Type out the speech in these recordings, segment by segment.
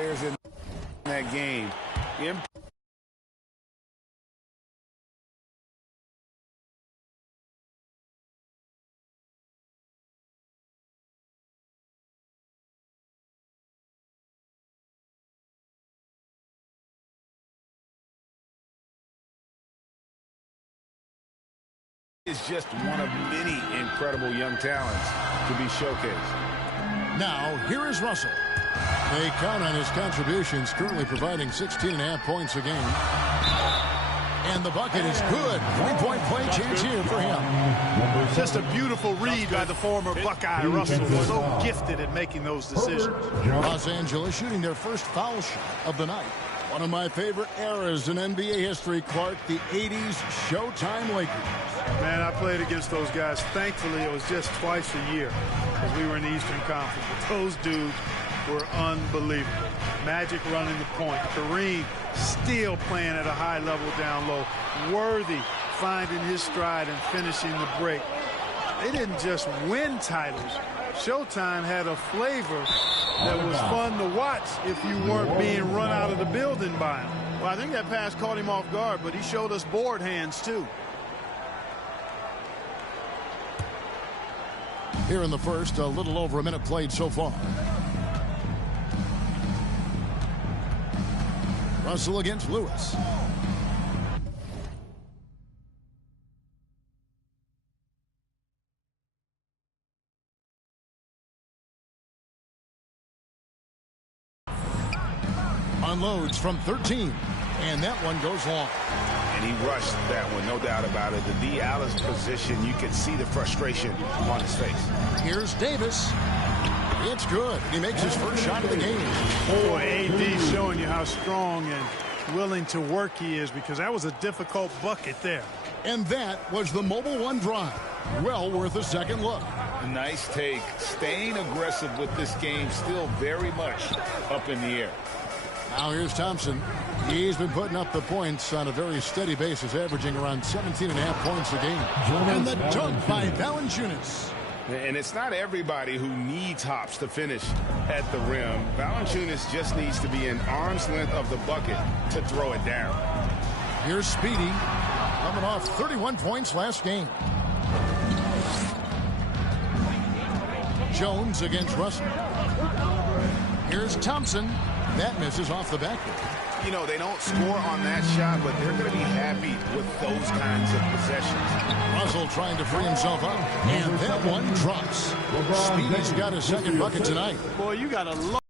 players in that game. Is just one of many incredible young talents to be showcased. Now, here is Russell. They count on his contributions, currently providing 16.5 points a game. And the bucket is good. 3-point play chance here for him. Just a beautiful read by the former Buckeye. Russell so gifted at making those decisions. Los Angeles shooting their first foul shot of the night. One of my favorite eras in NBA history, Clark, the 80s Showtime Lakers. Man, I played against those guys. Thankfully, it was just twice a year because we were in the Eastern Conference. But those dudes were unbelievable. Magic running the point. Kareem still playing at a high level down low. Worthy finding his stride and finishing the break. They didn't just win titles. Showtime had a flavor that was fun to watch if you weren't being run out of the building by him. Well, I think that pass caught him off guard, but he showed us board hands, too. Here in the first, a little over a minute played so far. Russell against Lewis. Unloads from 13, and that one goes long. And he rushed that one, no doubt about it. The D. Allen's position, you can see the frustration on his face. Here's Davis. It's good. He makes his first shot of the game. Boy, AD showing you how strong and willing to work he is, because that was a difficult bucket there. And that was the Mobile One drive. Well worth a second look. Nice take. Staying aggressive with this game, still very much up in the air. Now here's Thompson. He's been putting up the points on a very steady basis, averaging around 17.5 points a game. And the dunk by Valanciunas. And it's not everybody who needs hops to finish at the rim. Valanciunas just needs to be an arm's length of the bucket to throw it down. Here's Speedy, coming off 31 points last game. Jones against Russell. Here's Thompson. That misses off the backboard. You know, they don't score on that shot, but they're going to be happy with those kinds of possessions. Russell trying to free himself up, and that one drops. Speedy's got his second bucket tonight. Boy, you got to love.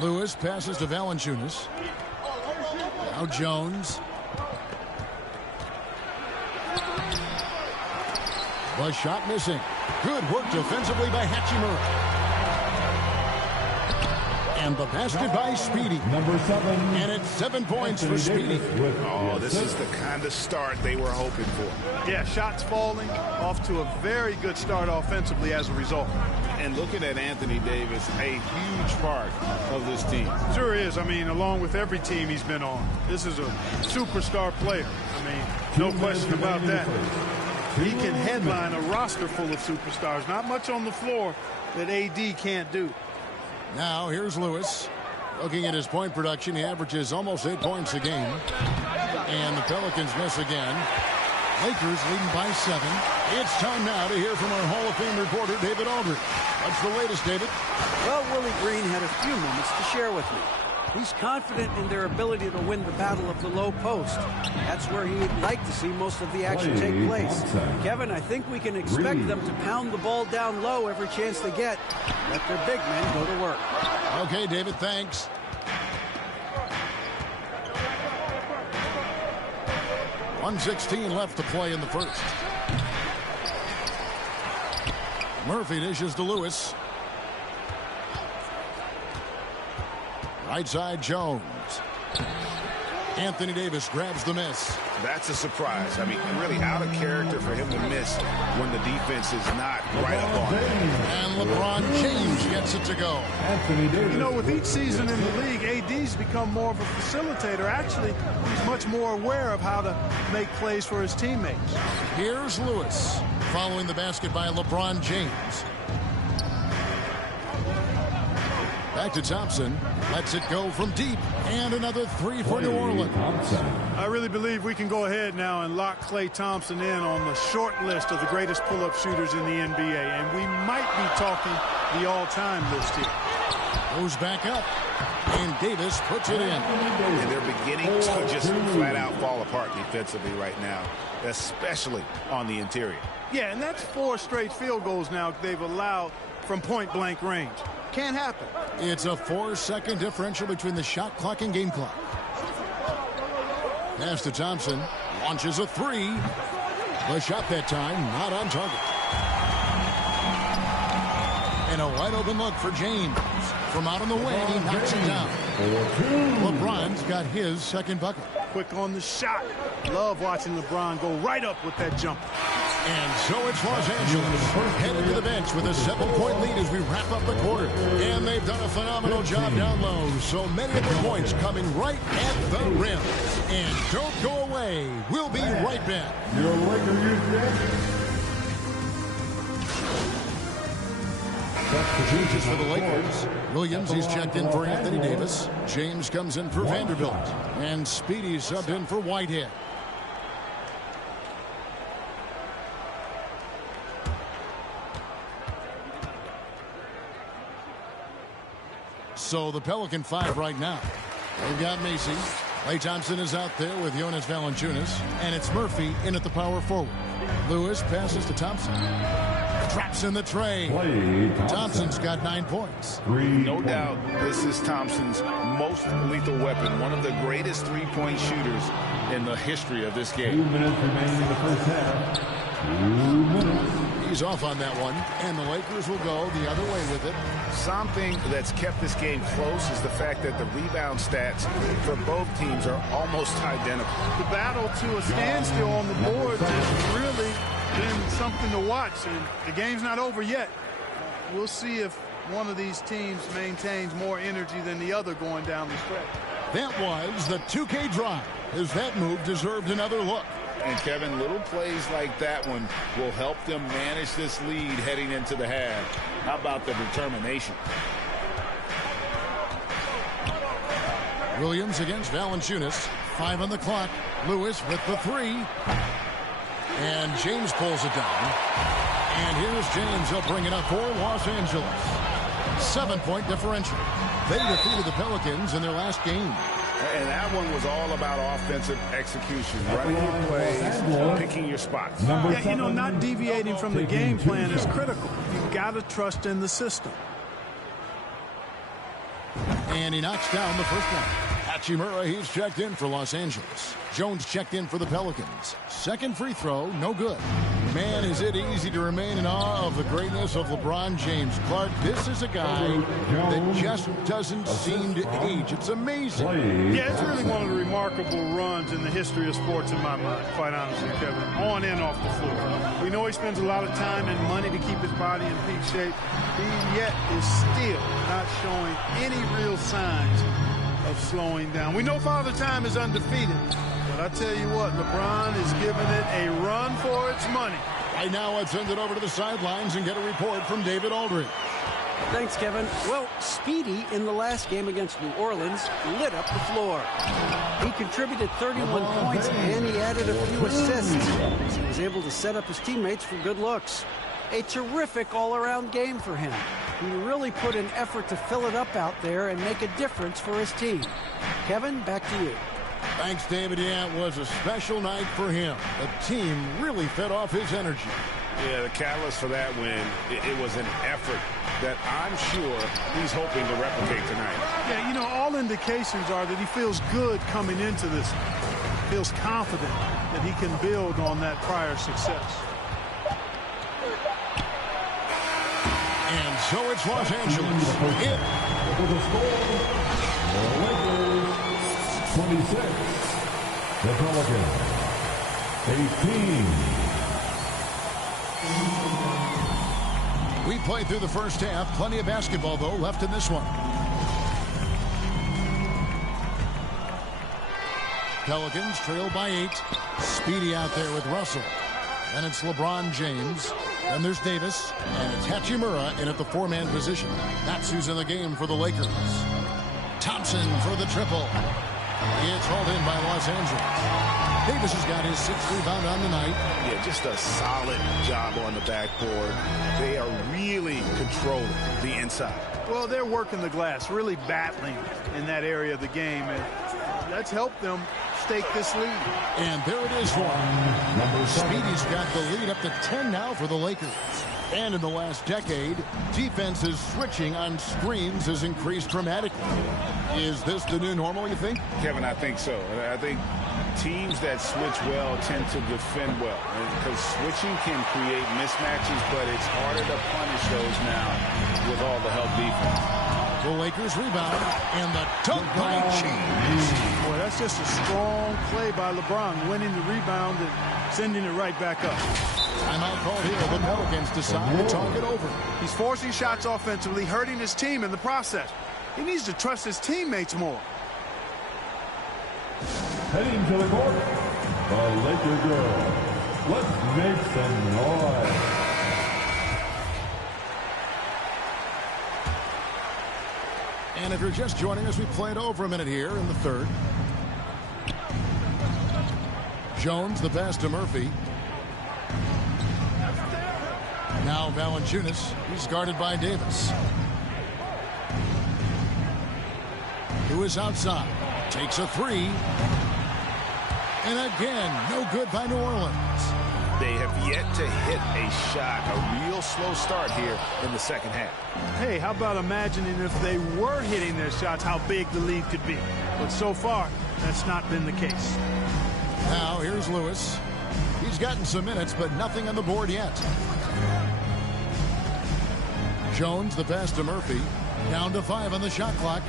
Lewis passes to Valanciunas. Now Jones. The shot missing. Good work defensively by Hachimura. And the basket by Speedy. Number 7. And it's 7 points for Speedy. Oh, this is the kind of start they were hoping for. Yeah, shots falling, off to a very good start offensively as a result. And looking at Anthony Davis, a huge part of this team. Sure is. I mean, along with every team he's been on. This is a superstar player. I mean, no question about that. He can headline a roster full of superstars. Not much on the floor that AD can't do. Now here's Lewis. Looking at his point production, he averages almost 8 points a game. And the Pelicans miss again. Lakers leading by 7. It's time now to hear from our Hall of Fame reporter, David Aldridge. What's the latest, David? Well, Willie Green had a few moments to share with me. He's confident in their ability to win the battle of the low post. That's where he'd like to see most of the action take place. Kevin, I think we can expect them to pound the ball down low every chance they get. Let their big men go to work. Okay, David, thanks. .116 left to play in the first. Murphy dishes to Lewis. Right side, Jones. Anthony Davis grabs the miss. That's a surprise. I mean, really out of character for him to miss when the defense is not right up on it. And LeBron James gets it to go. Anthony Davis. You know, with each season in the league, AD's become more of a facilitator. Actually, he's much more aware of how to make plays for his teammates. Here's Lewis following the basket by LeBron James. Back to Thompson. Lets it go from deep. And another three for New Orleans. I really believe we can go ahead now and lock Klay Thompson in on the short list of the greatest pull-up shooters in the NBA. And we might be talking the all-time list here. Goes back up. And Davis puts it in. And they're beginning to just flat-out fall apart defensively right now, especially on the interior. Yeah, and that's 4 straight field goals now they've allowed from point-blank range. Can't happen. It's a 4-second differential between the shot clock and game clock. Pass to Thompson. Launches a three. The shot that time not on target. And a wide open look for James. From out on the wing, he knocks it down. LeBron's got his second bucket. Quick on the shot. Love watching LeBron go right up with that jumper. And so it's Los Angeles headed to the bench with a 7-point lead as we wrap up the quarter. And they've done a phenomenal job down low. So many of the points coming right at the rim. And don't go away. We'll be right back. Your Lakers Changes for the Lakers. Williams, he's checked in for Anthony Davis. James comes in for Vanderbilt. And Speedy subbed in for Whitehead. So the Pelican 5 right now. They've got Macy. Klay Thompson is out there with Jonas Valanciunas. And it's Murphy in at the power forward. Lewis passes to Thompson. Traps in the tray. Thompson's got 9 points. No doubt this is Thompson's most lethal weapon. One of the greatest three-point shooters in the history of this game. 2 minutes remaining in the first half. 2 minutes. He's off on that one. And the Lakers will go the other way with it. Something that's kept this game close is the fact that the rebound stats for both teams are almost identical. The battle to a standstill on the boards has really been something to watch, and the game's not over yet. We'll see if one of these teams maintains more energy than the other going down the stretch. That was the 2K drive, as that move deserved another look. And Kevin, little plays like that one will help them manage this lead heading into the half. How about the determination? Williams against Valanciunas. 5 on the clock. Lewis with the 3. And James pulls it down. And here's James. He'll bring it up for Los Angeles. 7-point differential. They defeated the Pelicans in their last game. And that one was all about offensive execution. Running your plays, picking your spots. Yeah, you know, not deviating from the game plan is critical. You've got to trust in the system. And he knocks down the first one. Hachimura, he's checked in for Los Angeles. Jones checked in for the Pelicans. Second free throw, no good. Man, is it easy to remain in awe of the greatness of LeBron James. Clark, this is a guy that just doesn't seem to age. It's amazing. Yeah, it's really one of the remarkable runs in the history of sports in my mind, quite honestly, Kevin. On and off the floor. We know he spends a lot of time and money to keep his body in peak shape. He yet is still not showing any real signs of slowing down. We know Father Time is undefeated, but I tell you what, LeBron is giving it a run for its money. Right now, let's send it over to the sidelines and get a report from David Aldridge. Thanks, Kevin. Well, Speedy in the last game against New Orleans lit up the floor. He contributed 31 points and he added a few assists. He was able to set up his teammates for good looks. A terrific all-around game for him. He really put an effort to fill it up out there and make a difference for his team. Kevin, back to you. Thanks, David. Yeah, it was a special night for him. The team really fed off his energy. Yeah, the catalyst for that win, it was an effort that I'm sure he's hoping to replicate tonight. Yeah, you know, all indications are that he feels good coming into this. Feels confident that he can build on that prior success. And so it's Los Angeles. For the score, the Lakers 26, the Pelicans 18. We played through the first half. Plenty of basketball, though, left in this one. Pelicans trail by 8. Speedy out there with Russell. And it's LeBron James. Then there's Davis, and it's Hachimura in at the four-man position. That's who's in the game for the Lakers. Thompson for the triple. It's hauled in by Los Angeles. Davis has got his 6th rebound on the night. Yeah, just a solid job on the backboard. They are really controlling the inside. Well, they're working the glass, really battling in that area of the game, and that's helped them stake this lead. And there it is for him. Speedy's got the lead up to 10 now for the Lakers. And in the last decade, defenses switching on screens has increased dramatically. Is this the new normal, you think? Kevin, I think so. I think teams that switch well tend to defend well, because switching can create mismatches, but it's harder to punish those now with all the help defense. The Lakers rebound, and the dunk by James. Boy, that's just a strong play by LeBron, winning the rebound and sending it right back up. Timeout called here. The Pelicans decide to talk it over. He's forcing shots offensively, hurting his team in the process. He needs to trust his teammates more. Heading to the court, the Laker girls. Let's make some noise. And if you're just joining us, we played over a minute here in the third. Jones, the pass to Murphy. Now Valanciunas. He's guarded by Davis. Who is outside. Takes a three. And again, no good by New Orleans. They have yet to hit a shot, a real slow start here in the second half. Hey, how about imagining if they were hitting their shots, how big the lead could be. But so far, that's not been the case. Now here's Lewis. He's gotten some minutes, but nothing on the board yet. Jones, the pass to Murphy. Down to 5 on the shot clock.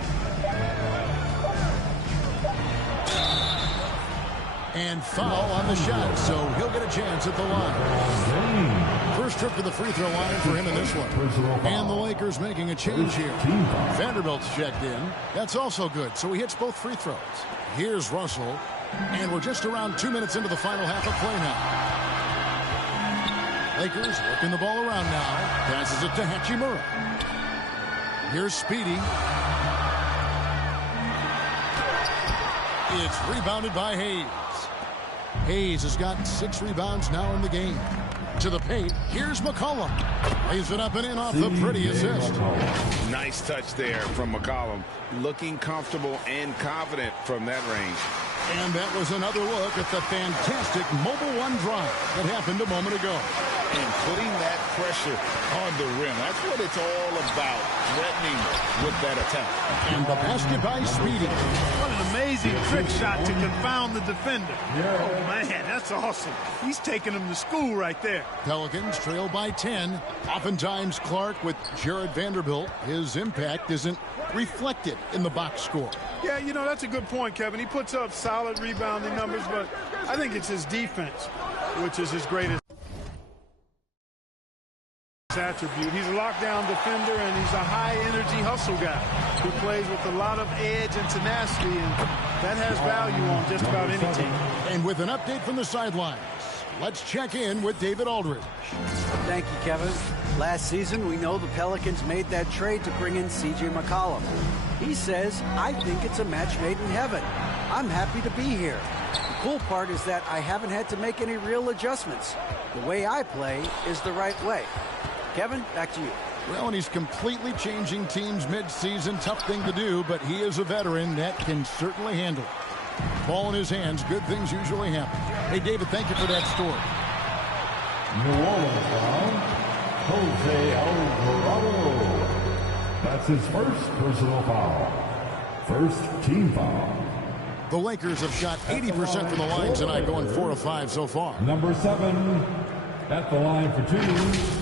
And foul on the shot, so he'll get a chance at the line. First trip to the free throw line for him in this one. And the Lakers making a change here. Vanderbilt's checked in. That's also good, so he hits both free throws. Here's Russell. And we're just around 2 minutes into the final half of play now. Lakers working the ball around now. Passes it to Hachimura. Here's Speedy. It's rebounded by Hayes. Hayes has got 6 rebounds now in the game. To the paint, here's McCollum. Lays it up and in off the pretty assist. Nice touch there from McCollum. Looking comfortable and confident from that range. And that was another look at the fantastic Mobile One drive that happened a moment ago. And putting that pressure on the rim. That's what it's all about, threatening with that attack. And the basket by Speedy. What an amazing trick shot to confound the defender. Oh, man, that's awesome. He's taking him to school right there. Pelicans trail by 10. Oftentimes, Clark with Jared Vanderbilt, his impact isn't reflected in the box score. Yeah, you know, that's a good point, Kevin. He puts up solid rebounding numbers, but I think it's his defense, which is his greatest attribute. He's a lockdown defender, and he's a high-energy hustle guy who plays with a lot of edge and tenacity, and that has value on just about any team. And with an update from the sidelines, let's check in with David Aldridge. Thank you, Kevin. Last season, we know the Pelicans made that trade to bring in C.J. McCollum. He says, I think it's a match made in heaven. I'm happy to be here. The cool part is that I haven't had to make any real adjustments. The way I play is the right way. Kevin, back to you. Well, and he's completely changing teams mid-season. Tough thing to do, but he is a veteran that can certainly handle it. Ball in his hands, good things usually happen. Hey, David, thank you for that story. New Orleans foul, Jose Alvarado. That's his first personal foul. First team foul. The Lakers have shot 80% from the line tonight, going 4 of 5 so far. Number 7 at the line for 2.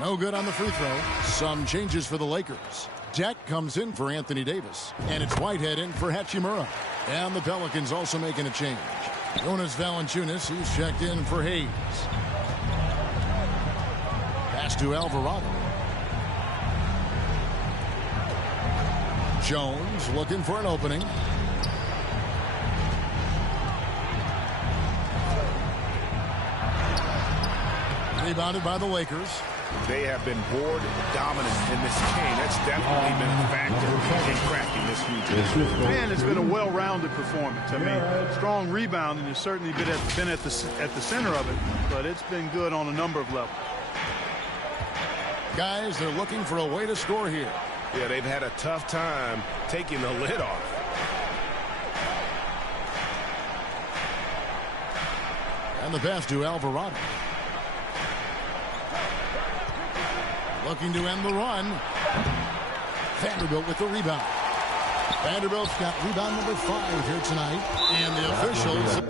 No good on the free throw. Some changes for the Lakers. Deck comes in for Anthony Davis. And it's Whitehead in for Hachimura. And the Pelicans also making a change. Jonas Valanciunas, he's checked in for Hayes. Pass to Alvarado. Jones looking for an opening. Rebounded by the Lakers. They have been board dominant in this game. That's definitely been a factor in cracking this huge lead. And it's been a well-rounded performance. I mean, strong rebounding has certainly been at the center of it, but it's been good on a number of levels. Guys, they're looking for a way to score here. Yeah, they've had a tough time taking the lid off. And the pass to Alvarado. Looking to end the run. Vanderbilt with the rebound. Vanderbilt's got rebound number 5 here tonight. And the officials